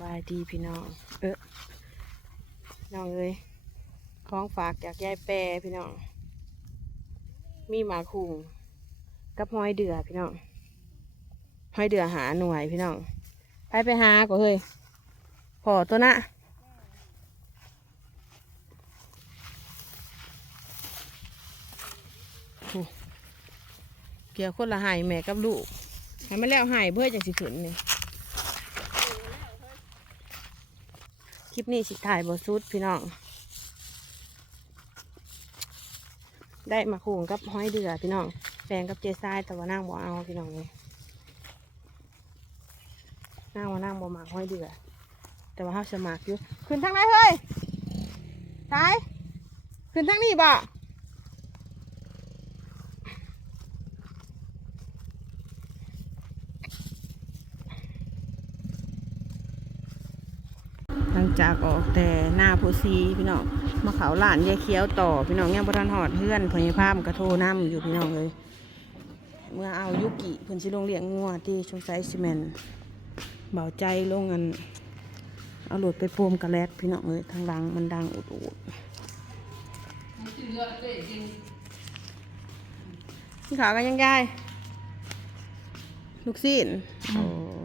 บายดีพี่น้อง เออน้องเอ้ยของฝากจากยายแปรพี่น้อง มีหมาคุงกับหอยเดือพี่น้องหอยเดือหาหน่วยพี่น้อง ไปไปหาก็เฮ้ยพอตัวนะเกี่ยวคนละหายแม่กับลูกให้มันแล้วหายเพื่อจังสิขึ้นนี่ คลิปนี้สิถ่ายบทสุดพี่น้อง ได้มาคูงกับห้อยเดือพี่น้องแฟนกับเจซายแต่ว่านั่งบ่เอาพี่น้องเลยนั่งว่านั่งบ่หมากห้อยเดือแต่ว่าเขาสมัครอยู่ขึ้นทางไหนเฮ้ยทายขึ้นทางนี้บ่ จากออกแต่หน้าโพซีพี่น้องมาเขาหลานยายเคี้ยวต่อพี่น้องยังบ่ทันหอดเพื่อนพญภาพกระโทน้ำอยู่พี่น้องเลย เมื่อเอายุกิเพิ่นสิลงเลี้ยงงัวที่ชงไซซีเมนเบาใจลงเงินเอาหลุดไปโฟมกระแลดพี่น้องเลยทางลังมันดังอุดอุดพี่ขากันยังยายลูกศิษย์โอ้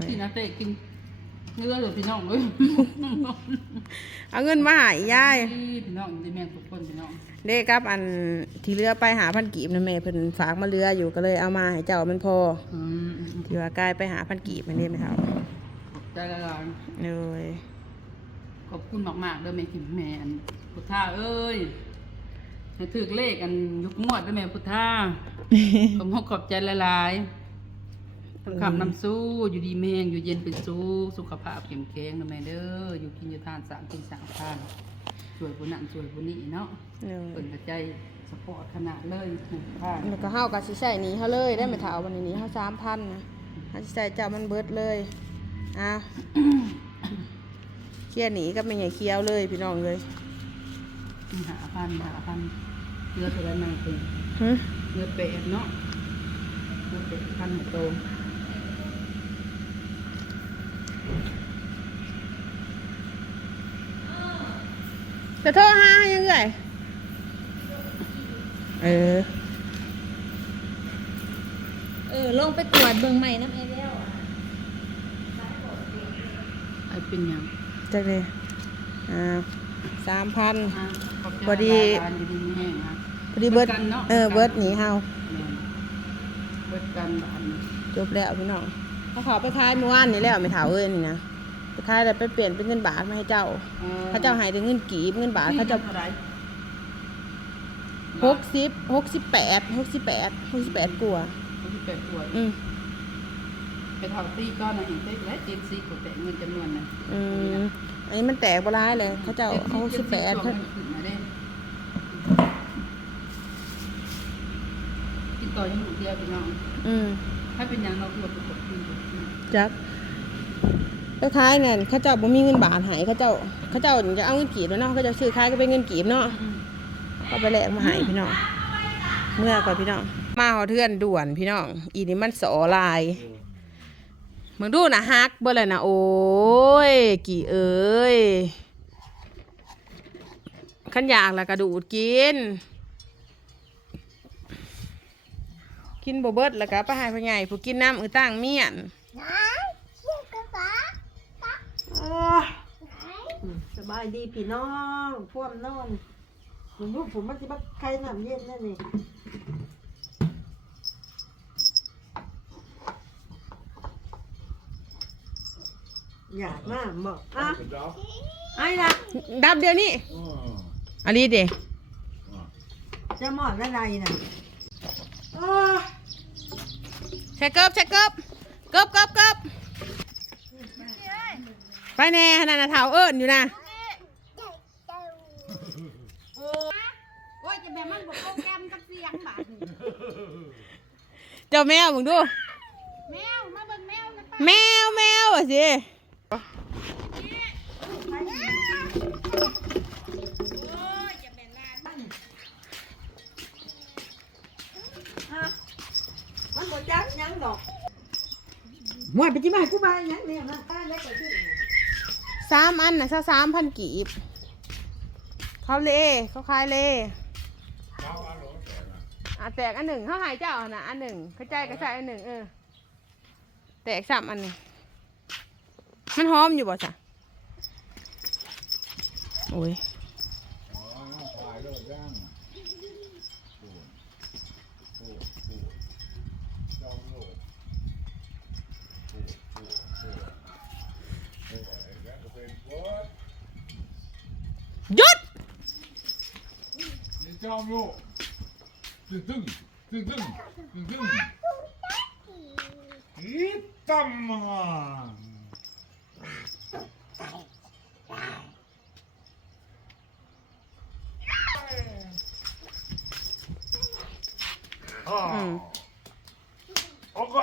ยพี่นาเตะกิน เนื้อหรือพี่น้องเลยเอาเงินมาใหายยาย พี่น้องดีแม่ทุกคนพี่น้องเด็กกับอันที่เรือไปหาพันกีบนะแม่เพิ่นฝากมาเรืออยู่ก็เลยเอามาให้เจ้ามันพออืมที่ว่ากายไปหาพันกีบมันนี่ไหมครับขอบใจละลายเลยขอบคุณมากๆเด้อแม่ขิมแม่อันพุทธาเอ้ยให้ถือเลขอันยุกงวดเด้อแม่พุทธาขอบคุณขอบใจละลาย คำน้ำสู้อยู่ดีแมงอยู่เย็นเป็นสู้สุขภาพเข้มแข็งนะแม่เด้ออยู่กินอยู่ทานสามกินสามทานช่วยผู้นั้นช่วยผู้นี้เนาะเลยเปิดใจสปอร์ตขนาดเลยถูกค่ะแล้วก็เฮากับสิใส่หนี้เขาเลยได้ไหมถาววันนี้เฮาสามพันนะเฮาสิใส่เจ้ามันเบิดเลยอะเคลียร์หนีก็ไม่ใหญ่เคี้ยวเลยพี่น้องเลยหาพันหาพันเนื้อตัวละนางเป็นฮะเนื้อเป็ดเนาะเนื้อเป็ดพันโต จะโทรหาให้ยังไงเออ เออ ลงไปตรวจเบิ่งใหม่น้ำไอแล้วอะไอเป็นหยังจักเลยอ่าสามพัน อะขอบใจพอดี หลายๆอยู่ดีแห้งนะพอดีเบิดเบิดกันเนาะ เออเบิดหนีเฮาแม่นเบิดกันบานนี้จบแล้วพี่น้องเขาเขาไปขายเมื่อวานนี่แล้วไม่ถาวเอ้ยนี่นะ ไปขายแล้วไปเปลี่ยนเป็นเงินบาทมาให้เจ้าออเขาเจ้าให้แต่เงินกีบเงินบาทเขาเจ้าท่ไหร่หกสิบหกสิบแปดหกสิบแปดหกสิบแปดกว่าหกสิบแปดขวดอืมไปเท่าตีก้อนนะเห็นเต็กและเจ็ดสี่ขวดแต่เงินจำนวนนะอืมอันนี้มันแตกบร้ายเลย เขาเจ้าเอาหกสิบแปดเจ็สี่ช่วงมันขึ้นมาเด้กินต่อยังหมูเดียวพี่น้องอืมถ้าเป็นหยังเราคือว่าปกติจัก ไปขายเนี่ยเขาเจ้าบ่มีเงินบาทให้เขาเจ้าเขาเจ้าจะเอาเงินกีบแล้วเนาะเขาเจะซื้อขายก็เป็นเงินกีบเนาะก็ไปแลกมาให้พี่น้องเมื่อก่อนพี่น้องมาหอเทือนด่วนพี่น้องอีนี่มันสอลายมึงดูนะฮักเบ่เลยนะโอ้ยกี่เอ้ยขันอยากล้วกระดูดกิน กินบ่เบิดแล้วก็ไปให้พ่อใหญ่ผู้กินน้ำอือตั้งเมียนอ้อ ส บายดีพี่น้องพ่วมนอนหนูลูกผมมันจะมาใครน้ำเย็นนั่นนี่อยากน้ำบอกอะไอ้ละดับเดี๋ยวนี้อันนี้เด็จะหมอดอะไรน่ะโอ้ยใช้เกิบใช้เกิบเกิบเกิบเกิบไปแน่ขนาดน่ะเท้าเอิญอยู่นะ โอ้ย จะแม่มันบอกโปรแกรมกับเสียงบาดนี่เจ้าแมวมึงดู แมวมาเบิ่งแมวนะป้าแมวแมวอะสิมันบ่จักหยังดอกมวยไปจิมาให้กูมาหยังเนี่ยนะข้าได้ก็ชื่อสามอันนะซะสามพันกีบเขาเล่เขาขายเล่ แตกอันหนึ่งเขาหายเจ้านะอันหนึ่งเข้าใจกระชายอันหนึ่งเออ แตกซ้ำอันนึ่งมันหอมอยู่บ่จ้ะโอ้ยหยุดจอมลูก ตึ้งตึ้งตึ้งตึ้งตึ้งตึ้งอีตั้มมาอืมโอ้ก็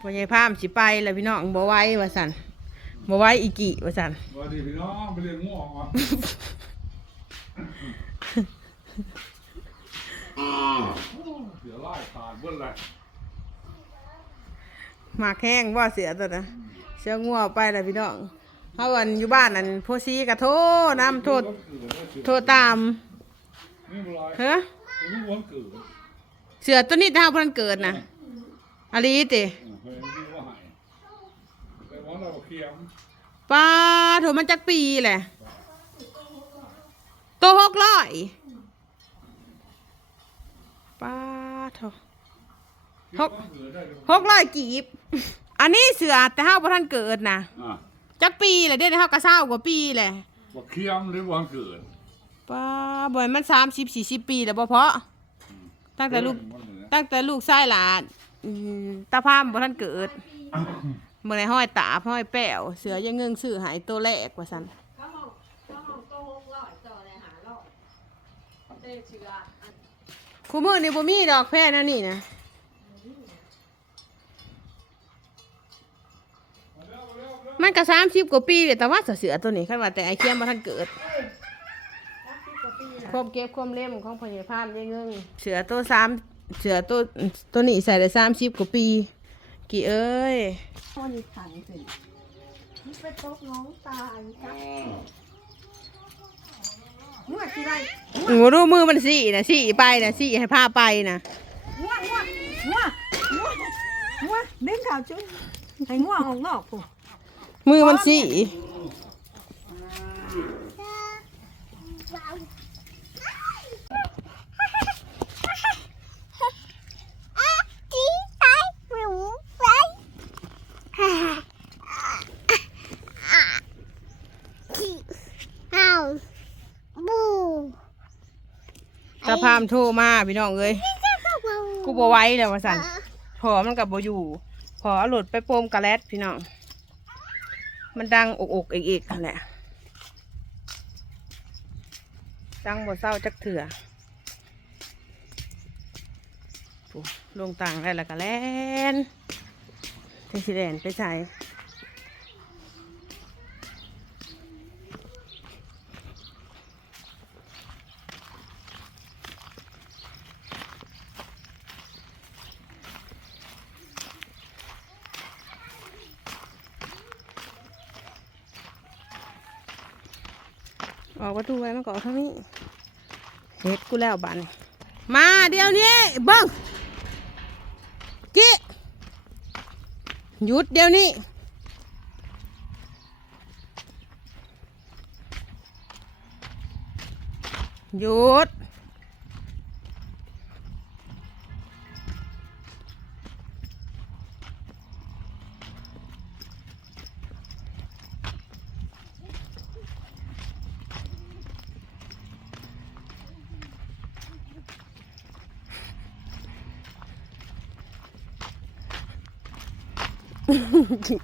พอใหญ่พามสิไปแล้วพี่น้องบ่ไว้ว่าสันบ่ไว้อีกิว่าสันวันนี้พี่น้องไปเรียนง่วงวะเสียไล่ขาด เบิ้ลเลยหมากแห้งว่าเสียตัวนะเสียงัวไปแล้วพี่น้องเฮาวันอยู่บ้านนั่นโพซีก็โทษน้ำโทษโทษตามนี่เป็นไรเฮ้อนี่วันเกิดเสือตัวนี้ถ้าเพิ่นเกิดนะอาลีติเฮ้ยนี่ว่าหายแต่ว่าเราเคียมป้าโถมันจักปีแหละตัวหกร้อยป้าโถ หกเกิดได้เลยหกร้อยกีบ อันนี้เสือแต่เฮาบ่ทันเกิดนะอะจักปีแหละเด้เฮาก็เศร้ากว่าปีแหละว่าเคียมหรือวันเกิดป้าบ่อยมันสามสิบสี่สิบปีแล้วบ่เพาะ ตั้งแต่ลูกวันเหนือตั้งแต่ลูกชายหลานอืมตาพามบ่ทันเกิดเมื่อไหรห้อยตาบห้อยแป้วเสือยังเงิงซื้อหายตัวแรกว่าซั่นเขาห้องเขาห้องโตหกร้อยต่อเลยหาร้อยเต้เชืออันคู่มือนี่บ่มีดอกแพร่นั่นนี่นะ มันก็30กว่าปีเลยแต่ว่าเสือตัวนี้คันว่าแต่ไอ้เคียมบ่ทันเกิดสามสิบกว่าปีน่ะควบเก็บความเล่มของพญาภาพยังเงิงเสือตัวสามเสือตัวตัวนี้ใส่ได้30กว่าปี กี่เอ้ยพ่อนี่ขังสิมันไปตกน้องตายครับงัวสิไรหนูรู้มือมันสี่นะสี่ไปนะสี่ให้พาไปนะงัวงัวงัวงัวงัวดึงข่าวจุ๊บให้งัวออกนอกปุ๊ มือมันสี่ตาพามโทรมาพี่น้องเอ้ยกูบอไหว้แล้วว่าสันพอมันกับบอยู่ พอเอาหลุดไปโปมกระแลดพี่น้อง มันดังอกอกๆเอกเอกนั่นแหละดังบ่เศร้าจักเถื่อลงต่างได้แล้วก็แลนที่สิแดนไปใช้ ออกประตูไว้มันก็ออกทางนี้เฮ็ดกูแล้วบันมาเดี๋ยวนี้เบิ้งจิหยุดเดี๋ยวนี้หยุด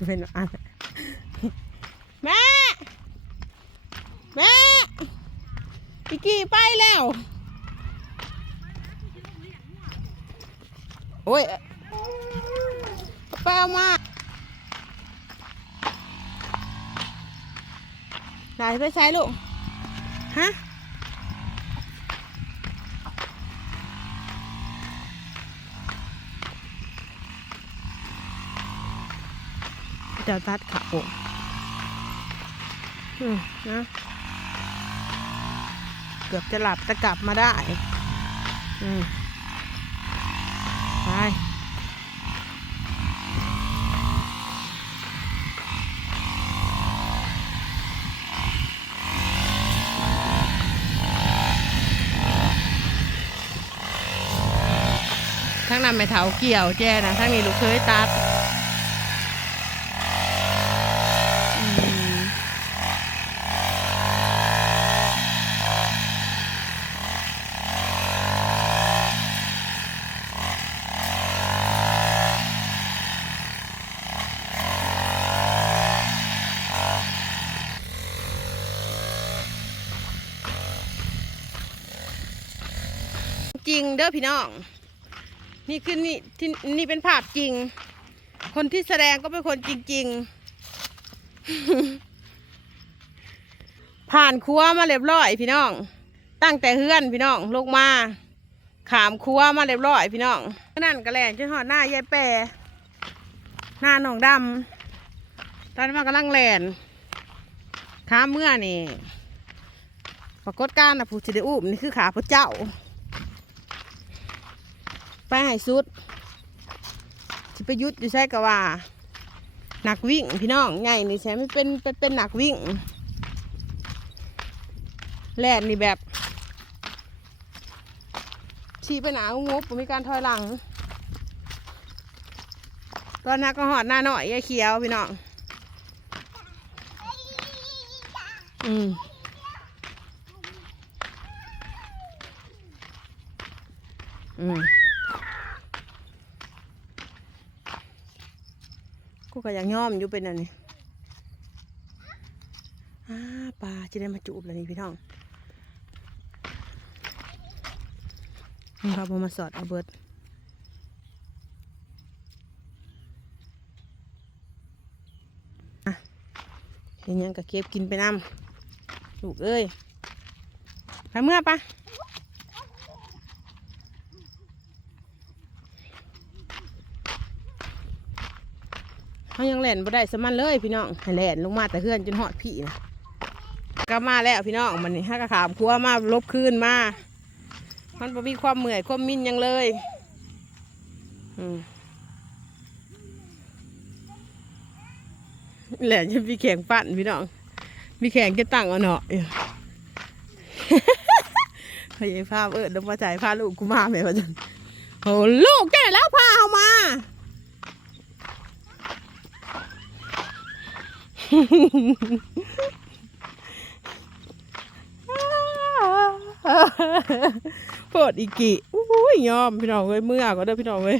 เป็นอะแม่ แม่อีกี้ไปแล้ว โอ้ยไปเอามาไหนไปใช้ลูก ฮะ เจ้าตัดเขาอืมนะเกือบจะหลับแต่กลับมาได้ อืมไปทั้งนั้นไม่เถาเกี่ยวแจ้นะทั้งนี้ลูกเคยตัดอืมจ ริงเด้อพี่น้อง นี่คือนี่ที่นี่เป็นภาพจริง คนที่แสดงก็เป็นคนจริง ๆ ผ่านครัวมาเรียบร้อย พี่น้อง ตั้งแต่เฮือนพี่น้องลงมาขามครัวมาเรียบร้อยพี่น้องนั่นกระแลนจนหอดหน้ายายแปรหน้าหนองดำตอนนี้มันกำลังแลนขาเมื่อนี่ปรากฏการณ์นะผู้สิได้อุ้มนี่คือขาพระเจ้า ไปให้สุดสิไปยุดอยู่ใช่กะว่าหนักวิ่งพี่น้องไงนี่ใช่ไม่เป็นเป็นปนหนักวิ่งแล่นนี่แบบชี้ไปหนาวงบผมมีการถอยหลัง ตอนนั้นก็หอดหน้าหน่อยยายเขียวพี่น้องอืมอืม กูก็อยากย่อมอยู่เป็นอันนี้ปลาจะได้มาจูบแล้วนี่พี่น้องนี่ครับผมมาสอดเอาเบิดเห็นยังก็เก็บกินไปน้ำลูกเอ้ยไปเมื่อปะ เขายังแหลนบ่ได้สมันเลยพี่น้องแหลนลงมาแต่เพื่อนจนหอดพี่นะก็มาแล้วพี่น้องมันนี่ห้ากระขามคัวมาลบคืนมา มันบ่มีความเหนื่อยความมินยังเลยอืมแหลนจะมีแข่งปั่นพี่น้อง มีแข่งจะตั้งเอาเนาะพยายภาพเออเดมมาจ่ายพาลูกกูมาแม่ว่าจันโอ้ลูกแกแล้วพาเอามา ปวดอีกิอุ้ยยอมพี่น้องเว้ยเมื่อก็เด้อพี่น้องเว้ย